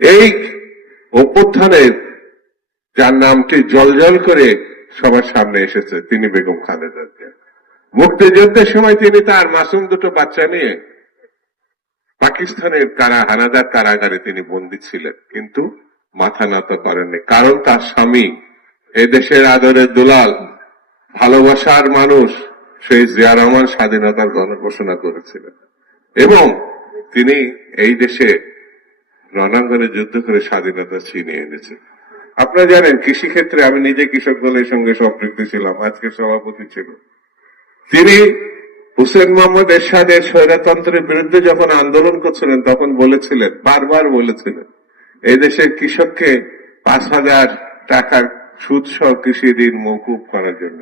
এই অভ্যুত্থানের যার নামটি জলজল করে সবার সামনে এসেছে তিনি বেগম খালেদা জিয়া। মুক্তিযুদ্ধের সময় তিনি তার মাসুম দুটো বাচ্চা নিয়ে পাকিস্তানের হানাদার কারাগারে তিনি বন্দী ছিলেন, কিন্তু মাথা নত করেননি, কারণ তার স্বামী এদেশের আদরের দুলাল, ভালোবাসার মানুষ সেই জিয়া রহমান স্বাধীনতার গণঘোষণা করেছিলেন এবং তিনি এই দেশে রণাঙ্গনে যুদ্ধ করে স্বাধীনতা ছিনিয়ে এনেছেন। আপনারা জানেন কৃষিক্ষেত্রে আমি নিজে কৃষক দলের সঙ্গে সম্পৃক্ত ছিলাম, আজকে সভাপতি ছিল। তিনি হুসেন মোহাম্মদ এরশাদের স্বৈরতন্ত্রের বিরুদ্ধে যখন আন্দোলন করছিলেন তখন বলেছিলেন, বারবার বলেছিলেন, এই দেশের কৃষককে 5,000 টাকার সুদ সহ কৃষি ঋণ মওকুফ করার জন্য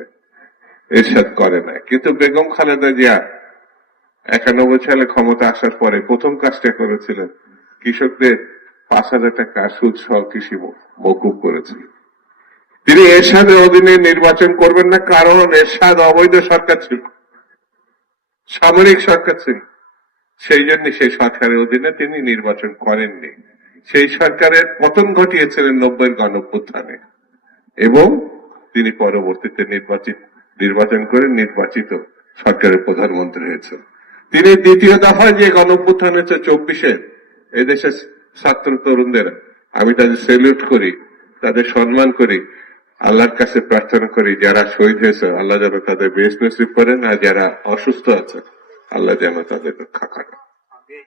এরশাদ করে না। কিন্তু বেগম খালেদা জিয়া 91 সালে ক্ষমতা আসার পরে প্রথম কাজটা করেছিলেন, কৃষকদের 5,000 টাকা সুদ সহ কৃষি মওকুফ করেছিলেন। তিনি এরশাদের অধীনে নির্বাচন করবেন না, কারণ এরশাদ অবৈধ সরকার ছিল, সামরিক সরকার ছিল, সেই জন্য সেই সরকারের অধীনে তিনি নির্বাচন করেননি। সেই সরকারের পতন ঘটিয়েছিলেন 90-এর গণঅভ্যুত্থানে এবং তিনি পরবর্তীতে নির্বাচন করে নির্বাচিত সরকারের প্রধানমন্ত্রী হয়েছেন। তিনি দ্বিতীয় দফায় যে গণঅভ্যুত্থান হয়েছে 24-এর, এদেশের ছাত্র তরুণদের আমি তাদের সেলিউট করি, তাদের সম্মান করি, আল্লাহর কাছে প্রার্থনা করি যারা শহীদ হয়েছে আল্লাহ যেন তাদের বেশ নসিব করেন, আর যারা অসুস্থ আছে আল্লাহ যেন তাদের রক্ষা করেন।